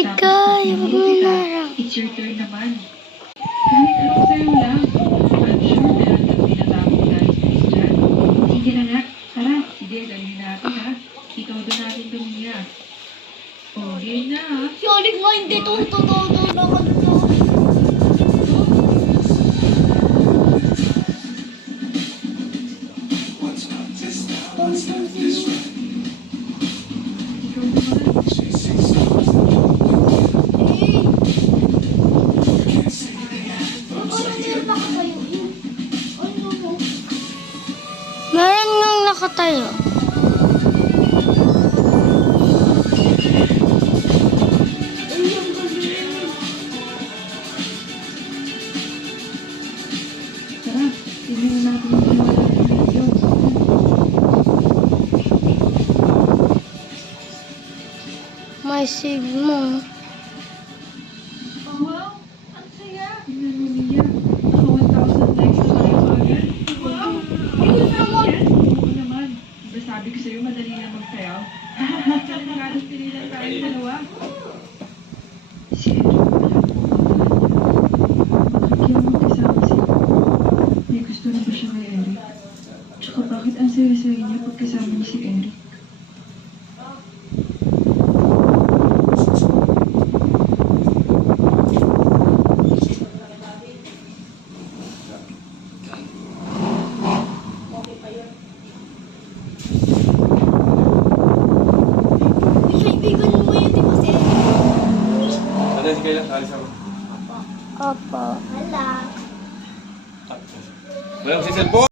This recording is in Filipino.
Aray ka, huwag mo inarang. It's your turn naman. Kahit anong sayo lang. I'm sure meron kang tinatapong dahil dyan. Sige na nga. Tara. Sige, dalhin natin ha. Ikaw doon natin dumiya. O, game na ha. Sorry nga, hindi to. Naman to. Ikaw naman. Meron ngang nakatayo. Tara. Tingnan natin yung ginawa natin video. May save mo. Oh, wow. Ang saya. Tingnan mo niya. Naka 1,000 likes na tayo agad. Wow. Oo naman. Diba sabi ko sa'yo, madali lang magsayaw. Kalagalos pinilang tayo dalawa. Si Edro, wala po bakit kaya magkasama sila? May gusto na ba siya kay Eric? Tsaka bakit ang saya-saya niya pagkasama niya si Eric? Kaibigan mo yun, di ba, sir? Ano si Kayla? Alis ako. Opo. Hala. Walang si cellphone.